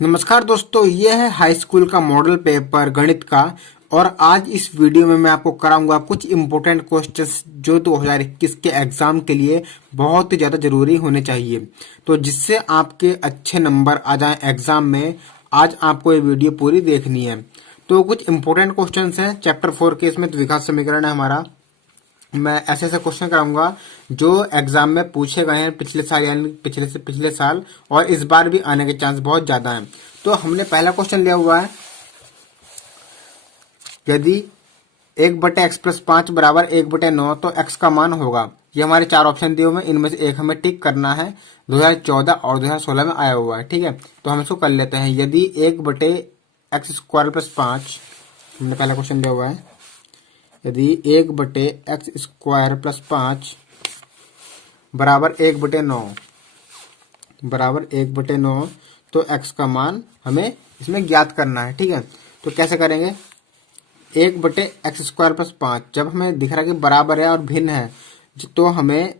नमस्कार दोस्तों, ये है हाई स्कूल का मॉडल पेपर गणित का। और आज इस वीडियो में मैं आपको कराऊंगा कुछ इम्पोर्टेंट क्वेश्चंस जो 2021 के एग्जाम के लिए बहुत ही ज़्यादा जरूरी होने चाहिए, तो जिससे आपके अच्छे नंबर आ जाएं एग्जाम में। आज आपको ये वीडियो पूरी देखनी है। तो कुछ इम्पोर्टेंट क्वेश्चंस हैं चैप्टर 4 के। इसमें द्विघात समीकरण है हमारा। मैं ऐसे ऐसे क्वेश्चन कराऊंगा जो एग्जाम में पूछे गए हैं पिछले साल, यानी पिछले से पिछले साल, और इस बार भी आने के चांस बहुत ज्यादा हैं। तो हमने पहला क्वेश्चन लिया हुआ है, यदि 1/x+5 बराबर 1/9 तो x का मान होगा। ये हमारे चार ऑप्शन दिए हुए हैं, इनमें से एक हमें टिक करना है। 2014 और 2016 में आया हुआ है, ठीक है। तो हम इसको कर लेते हैं। यदि 1/x² + 5, हमने पहला क्वेश्चन लिया हुआ है, यदि 1/x² + 5 बराबर 1/9 तो x का मान हमें इसमें ज्ञात करना है, ठीक है। तो कैसे करेंगे? 1/x² + 5 जब हमें दिख रहा है कि बराबर है और भिन्न है, तो हमें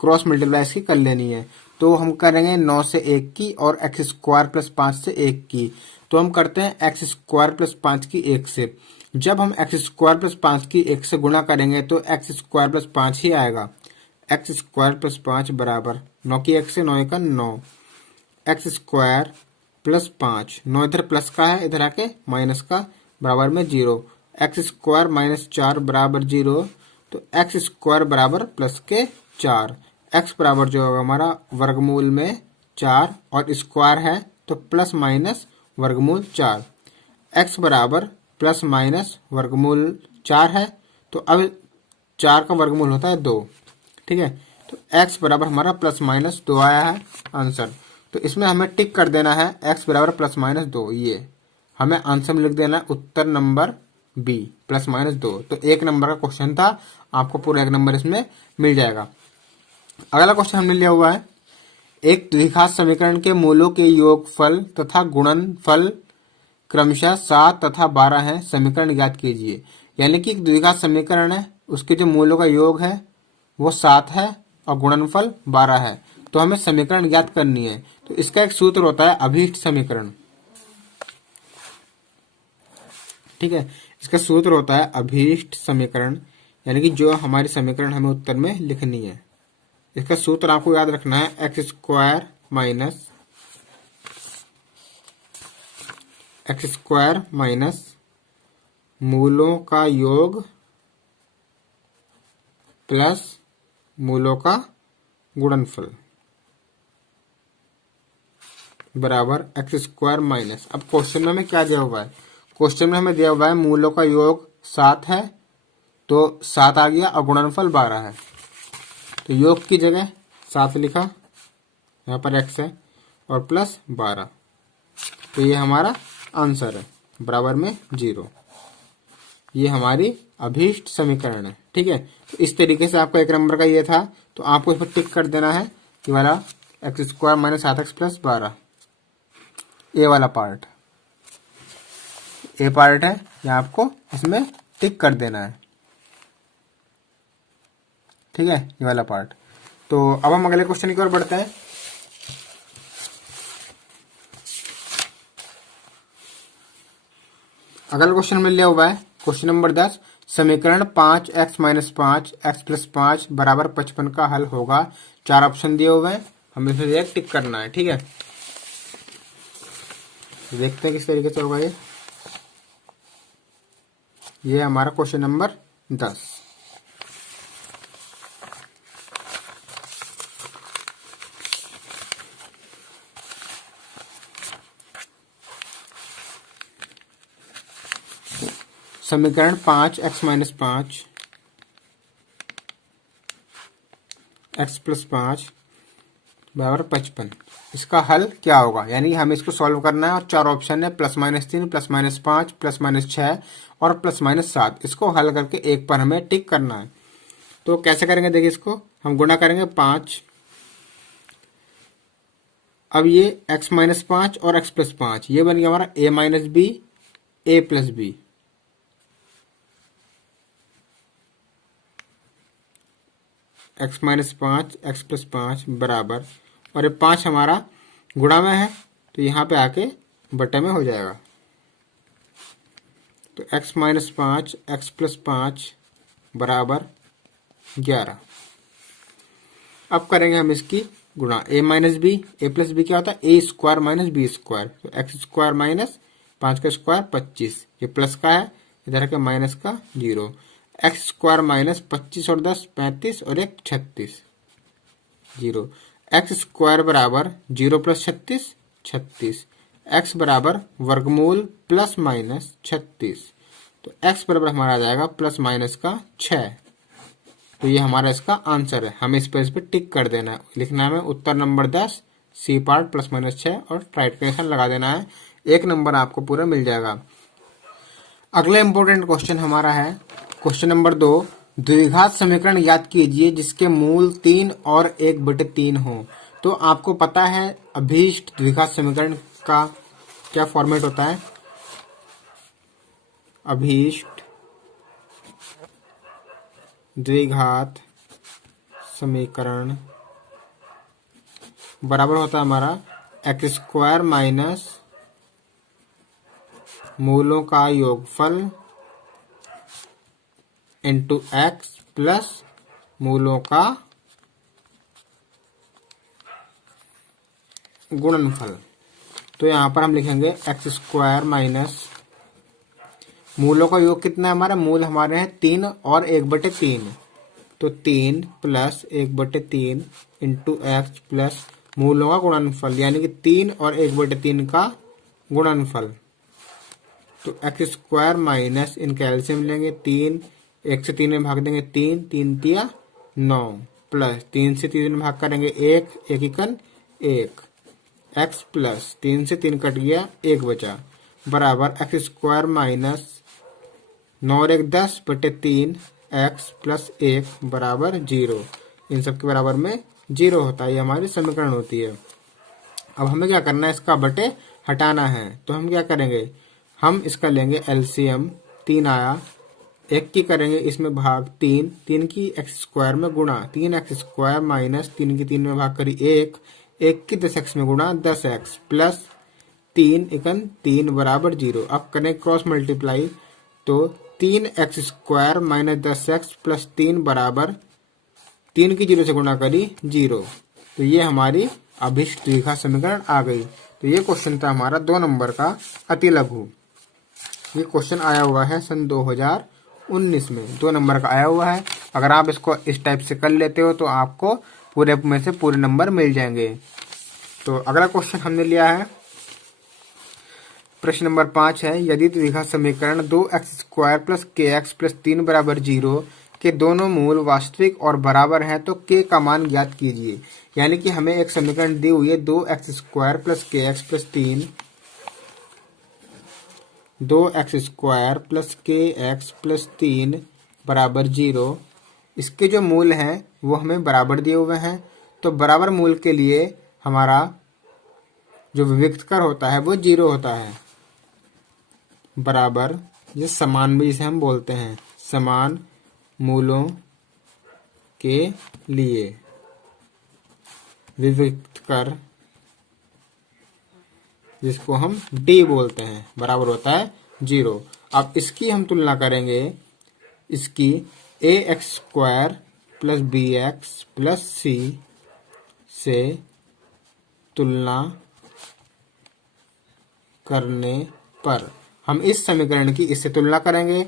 क्रॉस मल्टीप्लाई इसकी कर लेनी है। तो हम करेंगे 9 से 1 की और x² + 5 से 1 की। तो हम करते हैं x² + 5 की 1 से। जब हम x² + 5 की 1 से गुणा करेंगे तो x² + 5 ही आएगा। x² + 5 बराबर 9 की 1 से 9 × 9, x² + 5, 9 इधर प्लस का है, इधर आके माइनस का, बराबर में 0। x² - 4 बराबर 0, तो x² बराबर प्लस के 4। x बराबर जो होगा हमारा वर्गमूल में 4, और स्क्वायर है तो प्लस माइनस वर्गमूल 4। x बराबर प्लस माइनस वर्गमूल 4 है, तो अब 4 का वर्गमूल होता है 2, ठीक है। तो x बराबर हमारा प्लस माइनस 2 आया है आंसर। तो इसमें हमें टिक कर देना है x बराबर प्लस माइनस 2। ये हमें आंसर में लिख देना है उत्तर नंबर बी, प्लस माइनस 2। तो 1 नंबर का क्वेश्चन था, आपको पूरा 1 नंबर इसमें मिल जाएगा। अगला क्वेश्चन हमने लिया हुआ है, एक द्विघात समीकरण के मूलों के योगफल तथा गुणनफल क्रमशः 7 तथा 12 है, समीकरण ज्ञात कीजिए। यानी कि एक द्विघात समीकरण है, उसके जो मूलों का योग है वो 7 है और गुणनफल 12 है। तो हमें समीकरण ज्ञात करनी है। तो इसका एक सूत्र होता है अभीष्ट समीकरण, ठीक है। इसका सूत्र होता है अभीष्ट समीकरण, यानी कि जो हमारी समीकरण हमें उत्तर में लिखनी है। इसका सूत्र आपको याद रखना है, x² - मूलों का योग प्लस मूलों का गुणनफल बराबर x²। अब क्वेश्चन में हमें क्या दिया हुआ है? क्वेश्चन में हमें दिया हुआ है मूलों का योग 7 है, तो 7 आ गया, और गुणनफल 12 है। तो योग की जगह 7 लिखा, यहाँ पर x है, और प्लस 12। तो ये हमारा आंसर है, बराबर में 0। ये हमारी अभीष्ट समीकरण है, ठीक है। तो इस तरीके से आपका 1 नंबर का ये था। तो आपको इस पर टिक कर देना है, ये वाला x² - 7x + 12, ये वाला पार्ट, ये पार्ट है, ये आपको इसमें टिक कर देना है, ठीक है, ये वाला पार्ट। तो अब हम अगले क्वेश्चन की ओर बढ़ते हैं। अगला क्वेश्चन में लिया हुआ है क्वेश्चन नंबर 10, समीकरण 5x - 5 x + 5 बराबर 55 का हल होगा। 4 ऑप्शन दिए हुए हैं, हमें इसमें एक टिक करना है, ठीक है। देखते हैं किस तरीके से होगा ये हमारा क्वेश्चन नंबर 10। समीकरण 5x - 5 x + 5 बराबर 55, इसका हल क्या होगा? यानी हमें इसको सॉल्व करना है, और 4 ऑप्शन है, +-3, +-5, +-6 और +-7। इसको हल करके एक पर हमें टिक करना है। तो कैसे करेंगे? देखिए, इसको हम गुणा करेंगे 5। अब ये x - 5 और x + 5, ये बन गया हमारा a - b, a + b। x - 5 x + 5 बराबर, और ये 5 हमारा गुणा में है, तो यहाँ पे आके बटे में हो जाएगा। तो x माइनस 5 x प्लस 5 बराबर 11। अब करेंगे हम इसकी गुणा a minus B. A plus B क्या होता है? A square minus B square. तो एक्स स्क्वायर माइनस 5 का स्क्वायर 25, ये प्लस का है, इधर का माइनस का 0। एक्स स्क्वायर माइनस 25 और 10 35 और 1 36 0। एक्स स्क्वायर बराबर 0 प्लस 36 36। एक्स बराबर वर्गमूल प्लस माइनस 36। तो एक्स बराबर हमारा आ जाएगा प्लस माइनस का 6। तो ये हमारा इसका आंसर है। हमें इस पर टिक कर देना है, लिखना है उत्तर number 10 C part plus minus 6 और राइट का निशान लगा देना है। 1 नंबर आपको पूरा मिल जाएगा। अगला इंपॉर्टेंट क्वेश्चन हमारा है क्वेश्चन नंबर 2। द्विघात समीकरण याद कीजिए जिसके मूल 3 और 1/3 हो। तो आपको पता है अभीष्ट द्विघात समीकरण का क्या फॉर्मेट होता है? अभीष्ट द्विघात समीकरण बराबर होता है हमारा एक्स स्क्वायर माइनस मूलों का योगफल इंटू एक्स प्लस मूलों का गुणनफल। तो यहाँ पर हम लिखेंगे एक्स स्क्वायर माइनस मूलों का योग कितना है हमारा? मूल हमारे हैं 3 और 1/3। तो 3 प्लस 1/3 इंटू एक्स प्लस मूलों का गुणनफल, यानी कि 3 और 1/3 का गुणनफल। तो एक्स स्क्वायर माइनस इनका एलसीएम लेंगे 3, 1 से 3 में भाग देंगे 3, 3 तिया 9 प्लस 3 से 3 में भाग करेंगे 1, 1 इकन 1 एक्स प्लस 3 से 3 कट गया 1 बचा बराबर एक्स स्क्वायर माइनस 9 और 1 10/3 एक्स प्लस 1 बराबर 0। इन सब के बराबर में 0 होता है, ये हमारी समीकरण होती है। अब हमें क्या करना है? इसका बटे हटाना है। तो हम क्या करेंगे? हम इसका लेंगे एलसीएम 3 आया, 1 की करेंगे इसमें भाग 3, 3 की एक्स स्क्वायर में गुणा 3 एक्स स्क्वायर माइनस 3 की 3 में भाग करी 1, 1 की 10 एक्स में गुणा 10 एक्स प्लस 3 इकन 3 बराबर 0। अब करें क्रॉस मल्टीप्लाई, तो 3 x square minus 10 x plus 3 बराबर 3 की 0 से गुणा करी 0। तो ये हमारी अभीष्ट द्विघात समीकरण आ गई। तो ये क्वेश्चन था हमारा 2 नंबर का अति लघु। ये क्वेश्चन आया हुआ है सन 2019 में, 2 नंबर का आया हुआ है। अगर आप इसको इस टाइप से कर लेते हो तो आपको पूरे में से पूरे नंबर मिल जाएंगे। तो अगला क्वेश्चन हमने लिया है प्रश्न नंबर 5 है, यदि द्विघात समीकरण 2x स्क्वायर प्लस के एक्स प्लस 3 बराबर 0 के दोनों मूल वास्तविक और बराबर हैं तो k का मान ज्ञात कीजिए। यानी कि हमें एक समीकरण दी हुई है 2x स्क्वायर प्लस के x plus 3, 2x square plus के एक्स प्लस 3 बराबर 0। इसके जो मूल हैं वो हमें बराबर दिए हुए हैं। तो बराबर मूल के लिए हमारा जो विविक्तकर होता है वो 0 होता है। बराबर ये समान भी जिसे हम बोलते हैं, समान मूलों के लिए विविक्तकर जिसको हम d बोलते हैं बराबर होता है 0। अब इसकी हम तुलना करेंगे, इसकी ax square plus bx plus c से तुलना करने पर हम इस समीकरण की इससे तुलना करेंगे।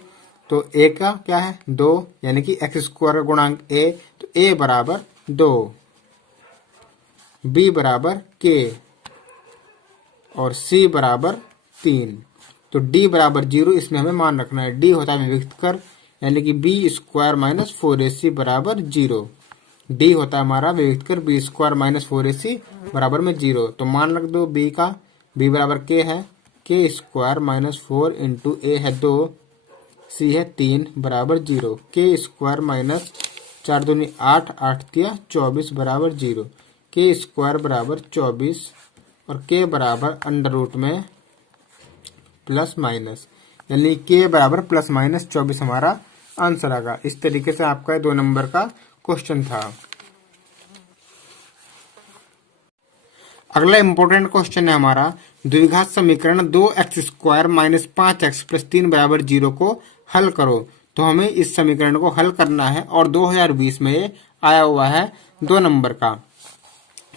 तो a का क्या है 2, यानी कि एक्स स्क्वायर गुणांक a, तो a बराबर 2, b बराबर k और c बराबर 3। तो d बराबर 0, इसमें हमें मान रखना है। d होता है विविक्तकर, यानी कि b स्क्वायर माइनस 4ac बराबर 0। d होता है हमारा विविक्तकर b स्क्वायर माइनस 4ac बराबर में 0। तो मान रख दो b का, b बराबर k है, k square minus 4 into a है 2, c है 3 बराबर 0। k स्क्वायर माइनस 4 दूनी 8, 8 तिया 24 बराबर 0। k स्क्वायर बराबर 24 और k बराबर अंडर रूट में प्लस माइनस, यानी k बराबर प्लस माइनस 24 हमारा आंसर आएगा। इस तरीके से आपका 2 नंबर का क्वेश्चन था। अगला इंपॉर्टेंट क्वेश्चन है हमारा, द्विघात समीकरण 2x² माइनस 5x प्लस 3 बराबर 0 को हल करो। तो हमें इस समीकरण को हल करना है और 2020 में ये आया हुआ है 2 नंबर का।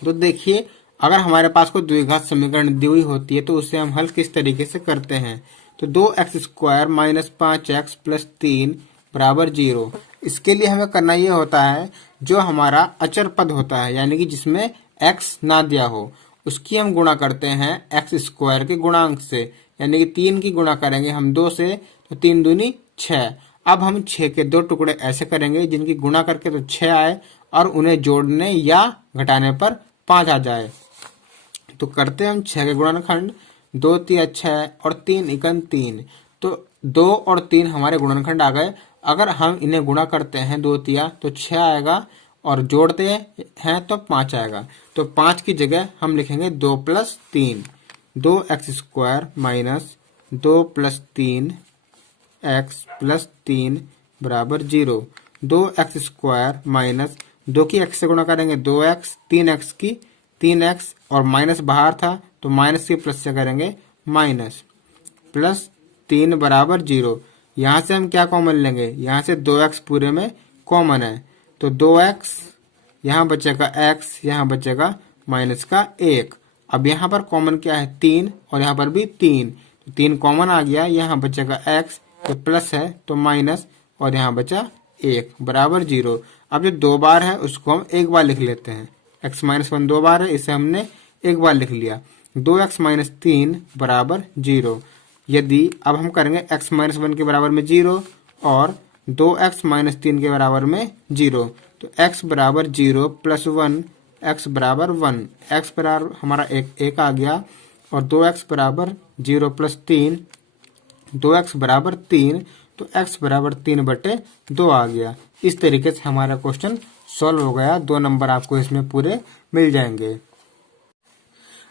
तो देखिए, अगर हमारे पास कोई द्विघात समीकरण दी हुई होती है तो उसे हम हल किस तरीके से करते हैं। तो 2x² माइनस 5x प्लस 3 बराबर 0, इसके लिए हमें करना ये होता है, जो हमारा अचर पद होता है यानी कि जिसमें x ना दिया हो, उसकी हम गुणा करते हैं x² के गुणांक से, यानी कि 3 की गुणा करेंगे हम 2 से, तो 3 दूनी 6। अब हम 6 के 2 टुकड़े ऐसे करेंगे जिनकी गुणा करके तो 6 आए और उन्हें जोड़ने या घटाने पर 5 आ जाए। तो करते हैं हम 6 के गुणनखंड, 2 तिया 6 और 3 एकम 3। तो 2 और 3 हमारे गुणनखंड आ गए। अगर हम इन्हें गुणा करते हैं 2 तिया तो 6 आएगा और जोड़ते हैं तो 5 आएगा। तो 5 की जगह हम लिखेंगे 2 plus 3, 2x² minus 2 plus 3 x plus 3 बराबर 0। 2x² माइनस 2 की x से गुणा करेंगे 2x, 3x की 3x और माइनस बाहर था तो माइनस की प्लस से करेंगे माइनस, प्लस 3 बराबर 0। यहाँ से हम क्या कॉमन लेंगे, यहाँ से 2x पूरे में कॉमन है, तो 2x यहाँ बचेगा x, यहाँ बचेगा माइनस का 1। अब यहाँ पर कॉमन क्या है 3 और यहाँ पर भी 3, तो 3 कॉमन आ गया, यहाँ बचेगा x, तो प्लस है तो माइनस और यहाँ बचा 1 बराबर 0। अब जो 2 बार है उसको हम एक बार लिख लेते हैं, x माइनस 1 2 बार है, इसे हमने एक बार लिख लिया। 2x माइनस 3 बराबर 0। यदि अब हम करेंगे x माइनस 1 के बराबर में 0 और 2x माइनस 3 के बराबर में 0, तो x बराबर 0 प्लस 1, x बराबर 1, x बराबर हमारा एक आ गया और 2x बराबर 0 प्लस 3, 2x बराबर 3, तो x बराबर 3/2 आ गया। इस तरीके से हमारा क्वेश्चन सॉल्व हो गया। 2 नंबर आपको इसमें पूरे मिल जाएंगे।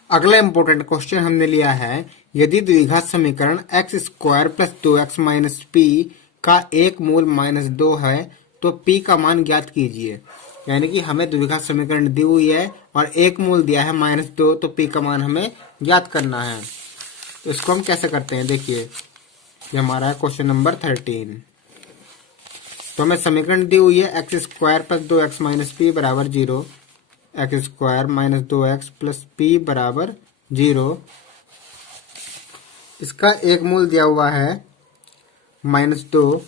अगला इंपॉर्टेंट क्वेश्चन हमने लिया है, यदि द्विघात समीकरण x² plus 2x minus p का एक मूल माइनस 2 है तो p का मान ज्ञात कीजिए। यानी कि हमें द्विघात समीकरण दी हुई है और एक मूल दिया है -2, तो p का मान हमें ज्ञात करना है। तो इसको हम कैसे करते हैं, देखिए ये हमारा है क्वेश्चन नंबर 13। तो हमें समीकरण दी हुई है x² plus 2x minus p बराबर 0, x² minus 2x plus p बराबर 0। इसका एक मूल दिया हुआ है -2,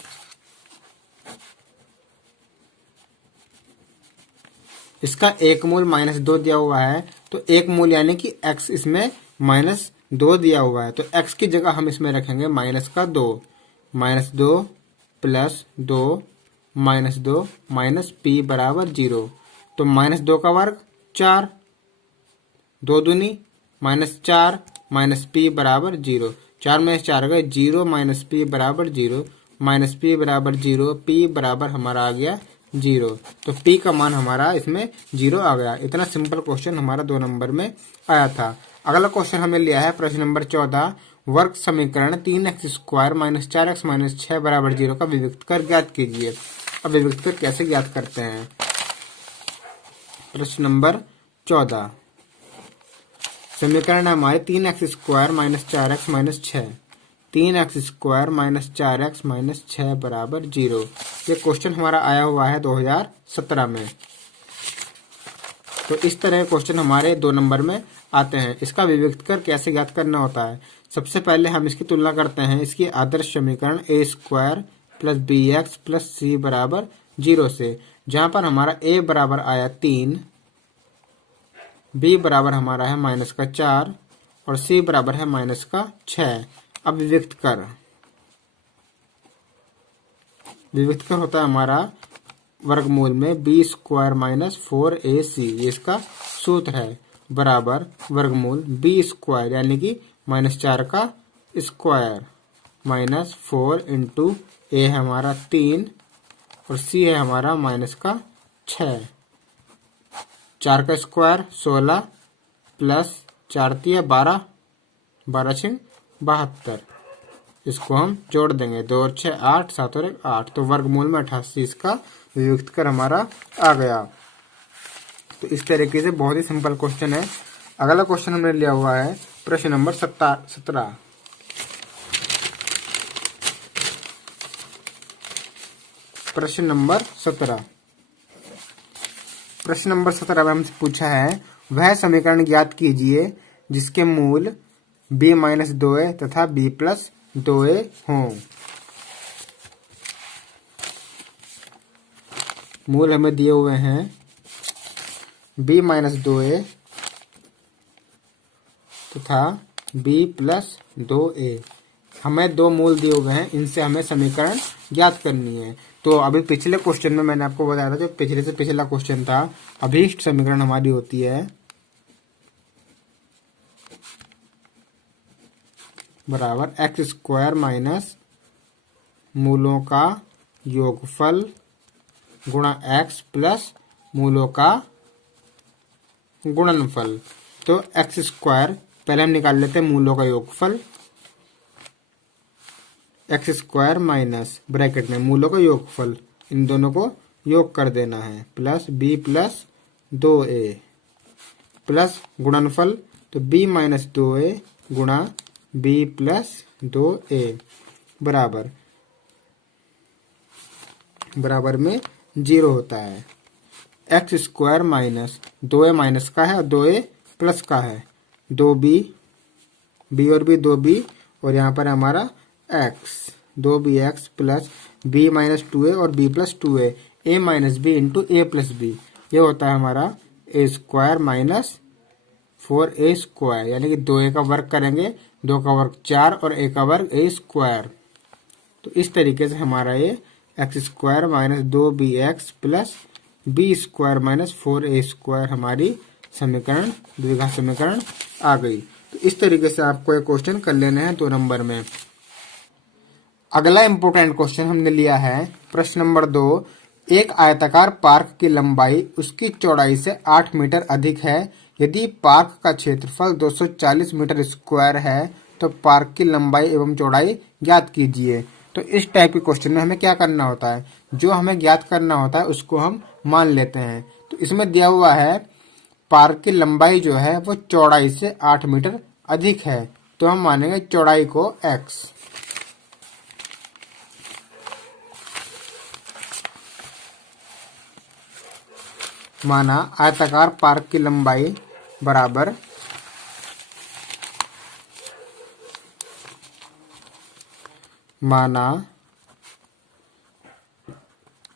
इसका एक मूल -2 दिया हुआ है, तो एक मूल यानी कि x इसमें -2 दिया हुआ है, तो x की जगह हम इसमें रखेंगे -2 प्लस 2 -2 माइनस p बराबर 0। तो -2 का वर्ग 4, 2 दूनी -4 माइनस p बराबर 0, 4 में 4 गए 0 माइनस p बराबर 0, माइनस p बराबर 0, p बराबर हमारा आ गया 0। तो p का मान हमारा इसमें 0 आ गया। इतना सिंपल क्वेश्चन हमारा 2 नंबर में आया था। अगला क्वेश्चन हमें लिया है प्रश्न नंबर 14, वर्ग समीकरण 3x² माइनस 4x माइनस 6 बराबर 0 का विविक्त कर ज्ञात कीजिए। अब विविक्त कर कैसे ज्ञात करते हैं, प्रश्न नंबर 14, समीकरण है हमारे 3x² minus 4x minus 6, 3x² minus 4x minus 6 बराबर 0। ये क्वेश्चन हमारा आया हुआ है 2017 में। तो इस तरह क्वेश्चन हमारे 2 नंबर में आते हैं। इसका विविक्त कर कैसे ज्ञात करना होता है, सबसे पहले हम इसकी तुलना करते हैं इसकी आदर्श समीकरण a² plus bx plus c बराबर 0 से, जहां पर हमारा a बराबर आया 3, b बराबर हमारा है -4 और c बराबर है -6। अब विविक्त कर होता है हमारा वर्गमूल में b² माइनस 4ac, ये इसका सूत्र है, बराबर वर्गमूल b² यानी कि -4 का स्क्वायर माइनस 4 इंटू a है हमारा 3 और c है हमारा -6। 4 का स्क्वायर 16 प्लस 4 तिया 12, 12 6 72। इसको हम जोड़ देंगे, 2 और 6 8, 7 और 1 8, तो वर्गमूल में 88 इसका विविक्त कर हमारा आ गया। तो इस तरीके से बहुत ही सिंपल क्वेश्चन है। अगला क्वेश्चन हमने लिया हुआ है प्रश्न नंबर 17। प्रश्न नंबर 17। प्रश्न नंबर 17 में हमसे पूछा है वह समीकरण ज्ञात कीजिए जिसके मूल b-2a तथा b+2a हों। मूल हमें दिए हुए हैं b-2a तथा b+2a। हमें दो मूल दिए हुए हैं, इनसे हमें समीकरण ज्ञात करनी है। तो अभी पिछले क्वेश्चन में मैंने आपको बताया था, जो पिछले से पिछला क्वेश्चन था, अभीष्ट समीकरण हमारी होती है बराबर x² माइनस मूलों का योगफल गुणा x प्लस मूलों का गुणनफल। तो x² पहले हम निकाल लेते हैं मूलों का योगफल, x² माइनस ब्रैकेट में मूलों का योगफल, इन दोनों को योग कर देना है, प्लस b+2a प्लस गुणनफल, तो b-2a गुणा b+2a बराबर में 0 होता है। x² माइनस 2a माइनस का है और 2a प्लस का है, 2b, b और b 2b, और यहाँ पर हमारा x, 2bx प्लस b-2a और b+2a, a minus b into a plus b, ये होता है हमारा a² माइनस 4a², यानी कि 2a का वर्ग करेंगे, 2 का वर्ग 4 और a का वर्ग a²। तो इस तरीके से हमारा ये x² minus 2bx plus b² minus 4a² हमारी समीकरण, द्विघात समीकरण आ गई। तो इस तरीके से आपको एक क्वेश्चन कर लेने हैं 2 नंबर में। अगला इंपोर्टेंट क्वेश्चन हमने लिया है प्रश्न नंबर 2। एक आयताकार पार्क की लंबाई उसकी चौड़ाई से 8 मीटर अधिक है। यदि पार्क का क्षेत्रफल 240 मीटर स्क्वायर है तो पार्क की लंबाई एवं चौड़ाई ज्ञात कीजिए। तो इस टाइप के क्वेश्चन में हमें क्या करना होता है, जो हमें ज्ञात करना होता है उसको हम मान लेते हैं। तो इसमें दिया हुआ है पार्क की लंबाई जो है वो चौड़ाई से 8 मीटर अधिक है, तो हम मानेंगे चौड़ाई को x। माना आयताकार पार्क की लंबाई बराबर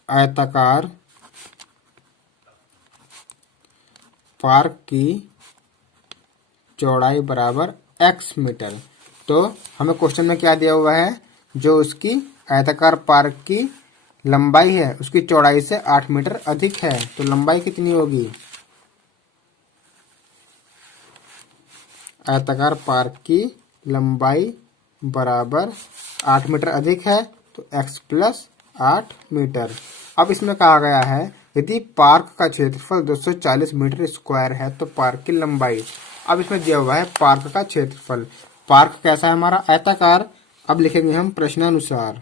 आयताकार पार्क की चौड़ाई बराबर x मीटर। तो हमें क्वेश्चन में क्या दिया हुआ है, जो उसकी आयताकार पार्क की लंबाई है उसकी चौड़ाई से 8 मीटर अधिक है, तो लंबाई कितनी होगी, आयताकार पार्क की लंबाई बराबर 8 मीटर अधिक है, तो x प्लस 8 मीटर। अब इसमें कहा गया है यदि पार्क का क्षेत्रफल 240 मीटर स्क्वायर है तो पार्क की लंबाई। अब इसमें दिया हुआ है पार्क का क्षेत्रफल, पार्क कैसा है हमारा, आयताकार। अब लिखेंगे हम प्रश्नानुसार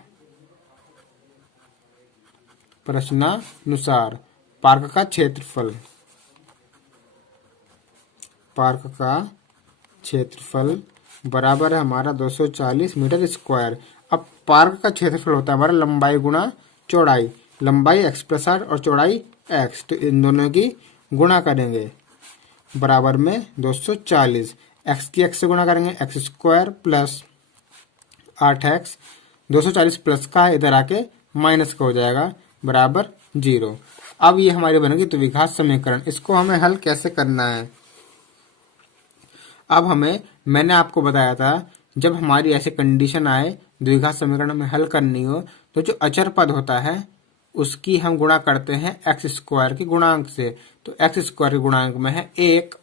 पार्क का क्षेत्रफल बराबर है हमारा 240 मीटर स्क्वायर। अब पार्क का क्षेत्रफल होता है हमारा लंबाई गुणा चौड़ाई, लंबाई x प्लस 8 और चौड़ाई x, तो इन दोनों की गुणा करेंगे बराबर में 240। x की x से गुणा करेंगे x² प्लस 8x, 240 प्लस का इधर आके माइनस का हो जाएगा बराबर 0। अब ये हमारी बनेगी द्विघात समीकरण। इसको हमें हल कैसे करना है, अब मैंने आपको बताया था जब हमारी ऐसे कंडीशन आए द्विघात समीकरण में हल करनी हो तो जो अचर पद होता है उसकी हम गुणा करते हैं x² के गुणांक से। तो x² के गुणांक में है 1,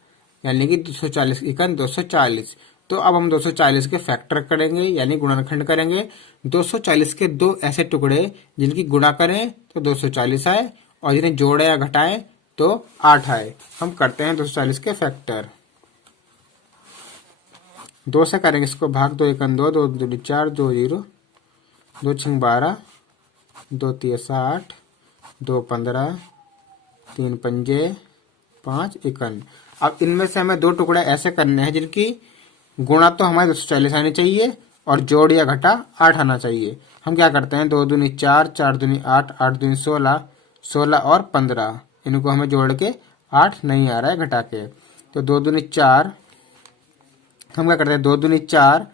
यानी कि 240 इकन 240। तो अब हम 240 के फैक्टर करेंगे यानी गुणनखंड करेंगे। 240 के दो ऐसे टुकड़े जिनकी गुणा करें तो 240 आए और जिन्हें जोड़े या घटाएं तो 8 आए। हम करते हैं 240 के फैक्टर। 2 से करेंगे इसको भाग, 2 एकन 2, 2 दूनी 4, 2 0, 2 छंग 12, 2 तिया 60, 2 15, 3 पंजे 5 एकन। अब इनमें से हमें दो टुकड़े ऐसे करने हैं जिनकी गुणा तो हमारे 240 आनी चाहिए और जोड़ या घटा 8 आना चाहिए। हम क्या करते हैं, 2 दूनी 4, 4 दूनी 8, 8 दूनी 16, 16 और 15, इनको हमें जोड़ के 8 नहीं आ रहा है घटा के। तो 2 दूनी 4, हम क्या करते हैं, 2 दूनी 4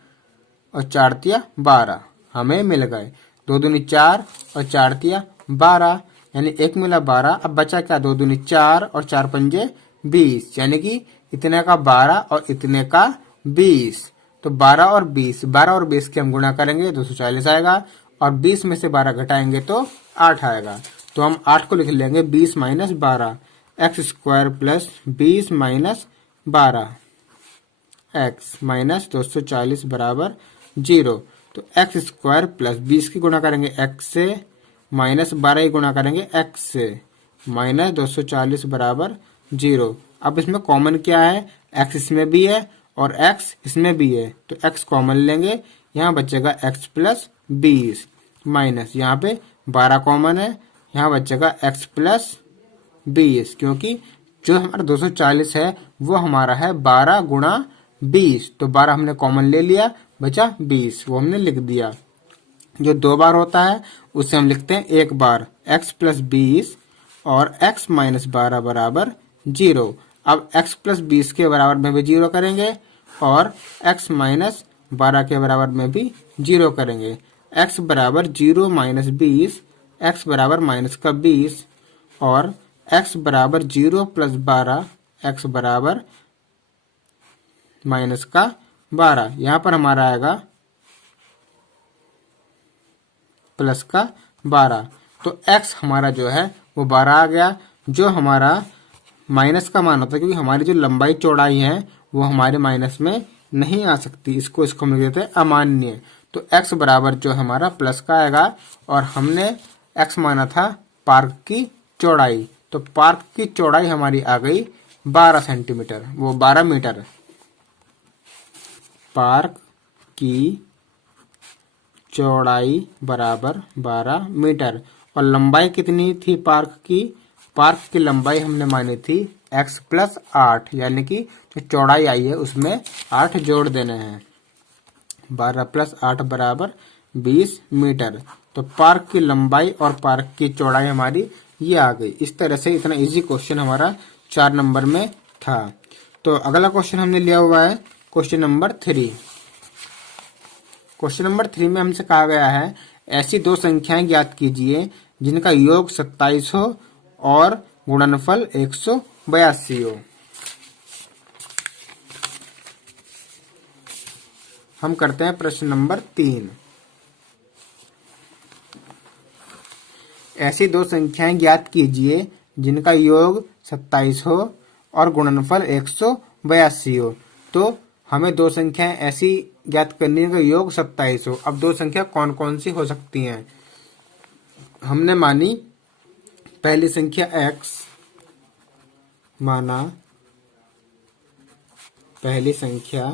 और 4 तिया 12 हमें मिल गए। 2 दूनी 4 और 4 तिया 12 यानी 1 मिला 12। अब बचा क्या, 2 दूनी 4 और 4 पंजे 20 यानी कि इतने का 12 और इतने का 20। तो 12 और 20, 12 और 20 के हम गुणा करेंगे 240 आएगा और 20 में से 12 घटाएंगे तो 8 आएगा। तो हम 8 को लिख लेंगे 20 minus 12, x square plus 20 minus 12 x minus 240 बराबर 0। तो एक्स स्क्वायर प्लस 20 की गुणा करेंगे एक्स से, माइनस 12 की गुणा करेंगे एक्स से, माइनस 240 बराबर 0। अब इसमें कॉमन क्या है, एक्स इसमें भी है और एक्स इसमें भी है, तो एक्स कॉमन लेंगे, यहाँ बचेगा एक्स प्लस 20 माइनस यहाँ पे 12 कॉमन है, यहाँ बचेगा एक्स प्लस 20 क्योंकि जो हमारा 240 है वो हमारा है 12 गुणा 20। तो 12 हमने कॉमन ले लिया, बचा 20, वो हमने लिख दिया। जो 2 बार होता है उसे हम लिखते हैं 1 बार, x प्लस 20 और x माइनस 12 बराबर 0। अब x प्लस 20 के बराबर में भी 0 करेंगे और x माइनस 12 के बराबर में भी 0 करेंगे। x बराबर 0 माइनस 20, x बराबर माइनस का 20 और x बराबर 0 प्लस 12, x बराबर माइनस का 12। यहाँ पर हमारा आएगा प्लस का 12। तो x हमारा जो है वो 12 आ गया, जो हमारा माइनस का मान होता है क्योंकि हमारी जो लंबाई चौड़ाई है वो हमारे माइनस में नहीं आ सकती, इसको हम लिख देते हैं अमान्य। तो x बराबर जो हमारा प्लस का आएगा और हमने x माना था पार्क की चौड़ाई, तो पार्क की चौड़ाई हमारी आ गई 12 सेंटीमीटर, वो 12 मीटर। पार्क की चौड़ाई बराबर 12 मीटर और लंबाई कितनी थी पार्क की, पार्क की लंबाई हमने मानी थी x प्लस 8 यानी कि जो चौड़ाई आई है उसमें 8 जोड़ देने हैं, 12 प्लस 8 बराबर 20 मीटर। तो पार्क की लंबाई और पार्क की चौड़ाई हमारी ये आ गई। इस तरह से इतना इजी क्वेश्चन हमारा 4 नंबर में था। तो अगला क्वेश्चन हमने लिया हुआ है क्वेश्चन नंबर 3। क्वेश्चन नंबर 3 में हमसे कहा गया है ऐसी दो संख्याएं ज्ञात कीजिए जिनका योग 27 हो और गुणनफल 182 हो। हम करते हैं प्रश्न नंबर 3। ऐसी दो संख्याएं ज्ञात कीजिए जिनका योग 27 हो और गुणनफल 182 हो। तो हमें दो संख्याएं ऐसी ज्ञात करनी है जिनका योग 27 हो। अब दो संख्या कौन कौन सी हो सकती हैं, हमने मानी पहली संख्या x, माना पहली संख्या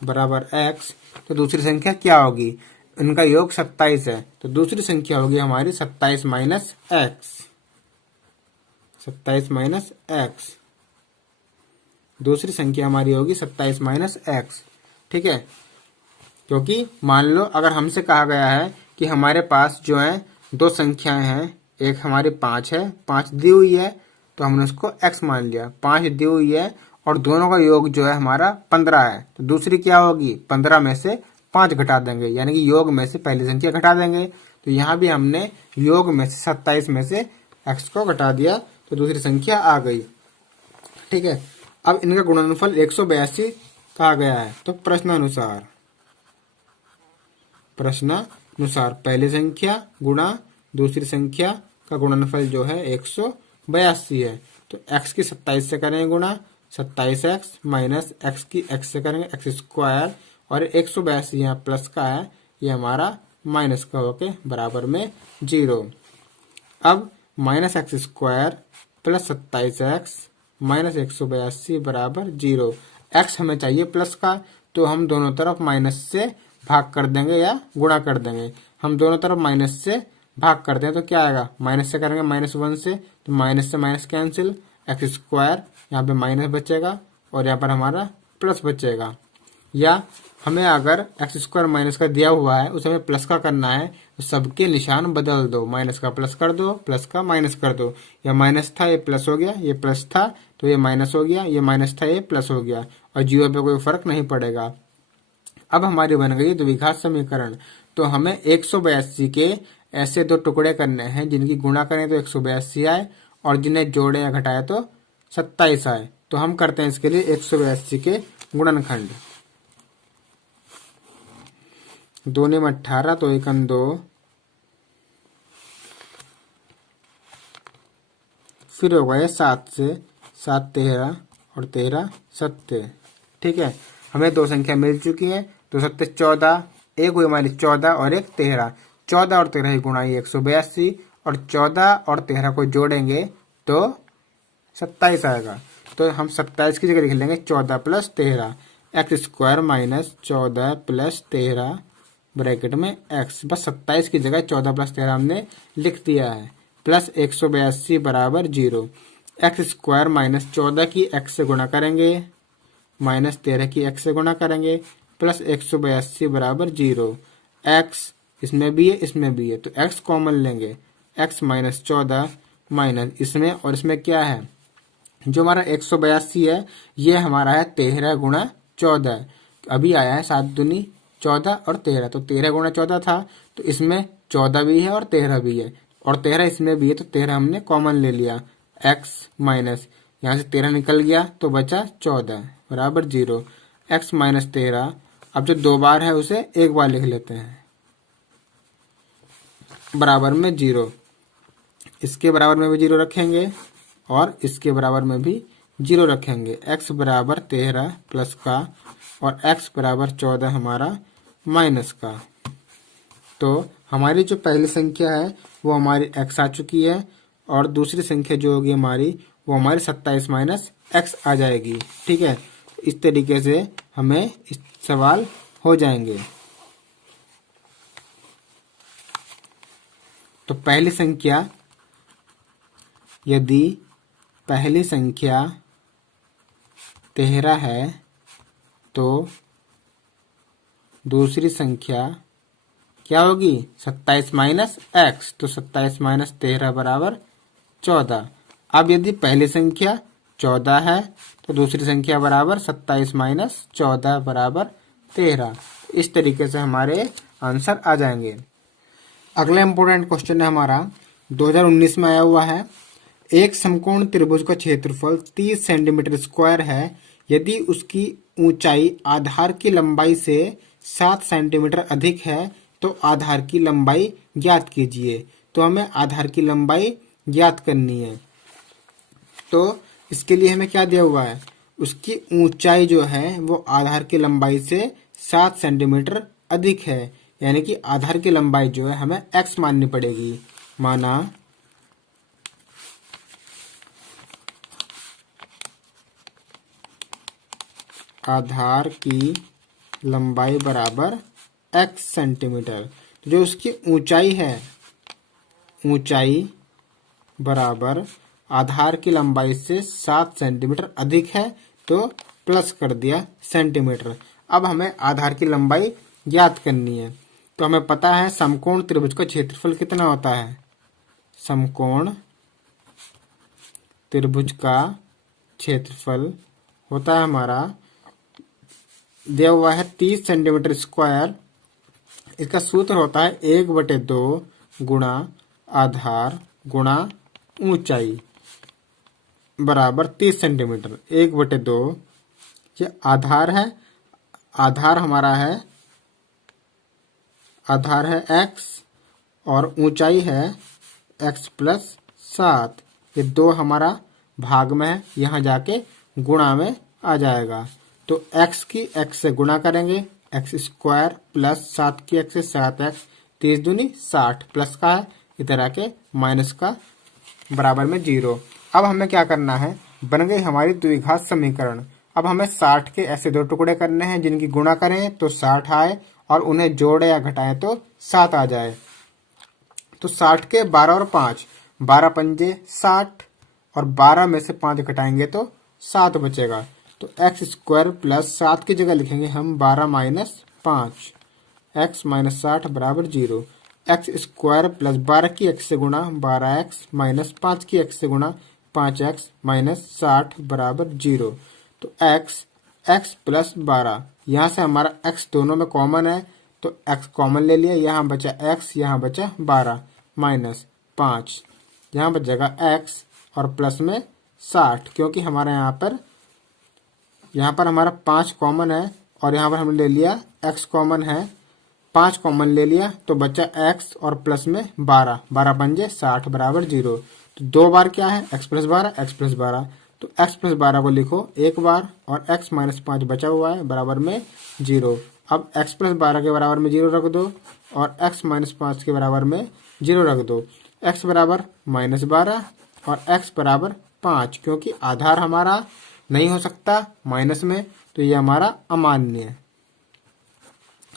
बराबर x, तो दूसरी संख्या क्या होगी, इनका योग 27 है तो दूसरी संख्या होगी हमारी 27 माइनस एक्स, 27 माइनस एक्स, दूसरी संख्या हमारी होगी 27 माइनस एक्स। ठीक है, क्योंकि मान लो अगर हमसे कहा गया है कि हमारे पास जो है दो संख्याएं हैं, एक हमारी 5 है, 5 दी हुई है तो हमने उसको x मान लिया, 5 दी हुई है और दोनों का योग जो है हमारा 15 है, तो दूसरी क्या होगी, 15 में से 5 घटा देंगे यानी कि योग में से पहली संख्या घटा देंगे। तो यहाँ भी हमने योग में से 27 में से x को घटा दिया तो दूसरी संख्या आ गई। ठीक है, अब इनका गुणनफल 182 कहा गया है। तो प्रश्नानुसार पहली संख्या गुणा दूसरी संख्या का गुणनफल जो है 182 है। तो x की 27 से करेंगे गुणा, 27x माइनस x की x से करेंगे x स्क्वायर और 182 यहाँ प्लस का है, ये हमारा माइनस का होके बराबर में 0। अब minus x square plus 27x minus 182 बराबर 0। x हमें चाहिए प्लस का, तो हम दोनों तरफ माइनस से भाग कर देंगे या गुणा कर देंगे। हम दोनों तरफ माइनस से भाग करते हैं तो क्या आएगा, माइनस से करेंगे -1 से तो माइनस से माइनस कैंसिल, एक्स स्क्वायर, यहाँ पे माइनस बचेगा और यहाँ पर हमारा प्लस बचेगा। या हमें अगर एक्स स्क्वायर माइनस का दिया हुआ है उसे हमें प्लस का करना है तो सबके निशान बदल दो, माइनस का प्लस कर दो, प्लस का माइनस कर दो। यह माइनस था ये प्लस हो गया, ये प्लस था तो ये माइनस हो गया, ये माइनस था ये प्लस हो गया और जीरो पे कोई फर्क नहीं पड़ेगा। अब हमारी बन गई द्विघात समीकरण। तो हमें 182 के ऐसे दो टुकड़े करने हैं जिनकी गुणा करें तो 182 आए और जिन्हें जोड़े या घटाए तो 27 आए। तो हम करते हैं इसके लिए 182 के गुणनखंड। 2 में 18 तो 1 2, फिर होगा ये 7 से 7 13 और 13 7। ठीक है, हमें दो संख्या मिल चुकी है। तो 7 14, एक हुई हमारी 14 और एक 13। 14 और 13 की गुणाई 182 और 14 और 13 को जोड़ेंगे तो 27 आएगा। तो हम 27 की जगह लिख लेंगे 14 plus 13, x square minus 14 plus 13 bracket में एक्स। बस 27 की जगह 14 प्लस 13 हमने लिख दिया है। प्लस 182 बराबर 0। एक्स स्क्वायर माइनस 14 की एक्स से गुणा करेंगे, माइनस 13 की एक्स से गुणा करेंगे, प्लस 182 बराबर 0। एक्स इसमें भी है इसमें भी है तो एक्स कॉमन लेंगे, एक्स माइनस 14 माइनस इसमें और इसमें क्या है, जो हमारा 182 है ये हमारा है 13 गुणा 14। अभी आया है 7 दूनी 14 और 13, तो 13 गुणा 14 था तो इसमें 14 भी है और 13 भी है और 13 इसमें भी है तो 13 हमने कॉमन ले लिया। एक्स माइनस यहाँ से 13 निकल गया तो बचा 14 बराबर 0। एक्स माइनस 13, अब जो दो बार है उसे एक बार लिख लेते हैं, बराबर में 0। इसके बराबर में भी 0 रखेंगे और इसके बराबर में भी 0 रखेंगे। x बराबर 13 प्लस का और x बराबर 14 हमारा माइनस का। तो हमारी जो पहली संख्या है वो हमारी x आ चुकी है और दूसरी संख्या जो होगी हमारी वो हमारी 27 माइनस x आ जाएगी। ठीक है, इस तरीके से हमें इस सवाल हो जाएंगे। तो पहली संख्या, यदि पहली संख्या 13 है तो दूसरी संख्या क्या होगी 27 माइनस एक्स। तो 27 माइनस 13 बराबर 14। अब यदि पहली संख्या 14 है तो दूसरी संख्या बराबर 27 माइनस 14 बराबर 13। इस तरीके से हमारे आंसर आ जाएंगे। अगला इंपॉर्टेंट क्वेश्चन है हमारा 2019 में आया हुआ है। एक समकोण त्रिभुज का क्षेत्रफल 30 सेंटीमीटर स्क्वायर है। यदि उसकी ऊंचाई आधार की लंबाई से 7 सेंटीमीटर अधिक है तो आधार की लंबाई ज्ञात कीजिए। तो हमें आधार की लंबाई ज्ञात करनी है। तो इसके लिए हमें क्या दिया हुआ है, उसकी ऊंचाई जो है वो आधार की लंबाई से 7 सेंटीमीटर अधिक है, यानी कि आधार की लंबाई जो है हमें x माननी पड़ेगी। माना आधार की लंबाई बराबर x सेंटीमीटर। तो जो उसकी ऊंचाई है, ऊंचाई बराबर आधार की लंबाई से 7 सेंटीमीटर अधिक है तो प्लस कर दिया सेंटीमीटर। अब हमें आधार की लंबाई ज्ञात करनी है। तो हमें पता है समकोण त्रिभुज का क्षेत्रफल कितना होता है। समकोण त्रिभुज का क्षेत्रफल होता है हमारा, दिया हुआ है 30 सेंटीमीटर स्क्वायर। इसका सूत्र होता है 1/2 गुणा आधार गुणा ऊंचाई बराबर 30 सेंटीमीटर। 1/2 ये आधार है, आधार हमारा है, आधार है x और ऊंचाई है x प्लस 7। ये 2 हमारा भाग में है, यहाँ जाके गुणा में आ जाएगा। तो x की x से गुणा करेंगे, एक्स स्क्वायर प्लस 7 की x से 7x, 30 दूनी 60 प्लस का है इधर आके माइनस का बराबर में 0। अब हमें क्या करना है, बन गई हमारी द्विघात समीकरण। अब हमें 60 के ऐसे दो टुकड़े करने हैं जिनकी गुणा करें तो 60 आए और उन्हें जोड़े या घटाएं तो 7 आ जाए। तो 60 के 12 और 5, 12 पंजे 60 और 12 में से 5 घटाएंगे तो 7 बचेगा। तो एक्स स्क्वायर प्लस 7 की जगह लिखेंगे हम 12 माइनस 5, एक्स माइनस 60 बराबर 0। एक्स स्क्वायर प्लस 12 की एक्स से गुणा 12x माइनस 5 की एक्स से गुणा 5x माइनस 60 बराबर 0। तो x प्लस 12, यहाँ से हमारा x दोनों में कॉमन है तो x कॉमन ले लिया, यहाँ बचा x, यहाँ बचा 12 माइनस 5, यहाँ बचेगा x और प्लस में 60, क्योंकि हमारा यहाँ पर हमारा 5 कॉमन है और यहाँ पर हमने ले लिया x कॉमन है, 5 कॉमन ले लिया तो बचा x और प्लस में 12, 12 पंजे 60 बराबर 0। तो 2 बार क्या है x प्लस 12, तो x प्लस 12 को लिखो एक बार और x माइनस 5 बचा हुआ है बराबर में 0। अब x प्लस 12 के बराबर में 0 रख दो और x माइनस 5 के बराबर में 0 रख दो। x बराबर माइनस 12 और x बराबर 5, क्योंकि आधार हमारा नहीं हो सकता माइनस में, तो ये हमारा अमान्य है।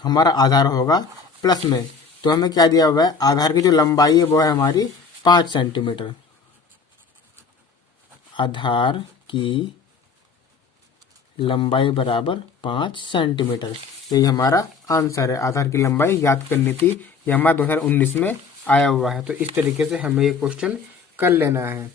हमारा आधार होगा प्लस में। तो हमें क्या दिया हुआ है, आधार की जो लंबाई है वो है हमारी 5 सेंटीमीटर। आधार की लंबाई बराबर 5 सेंटीमीटर, यही हमारा आंसर है। आधार की लंबाई याद करनी थी, ये हमारा 2019 में आया हुआ है। तो इस तरीके से हमें ये क्वेश्चन कर लेना है।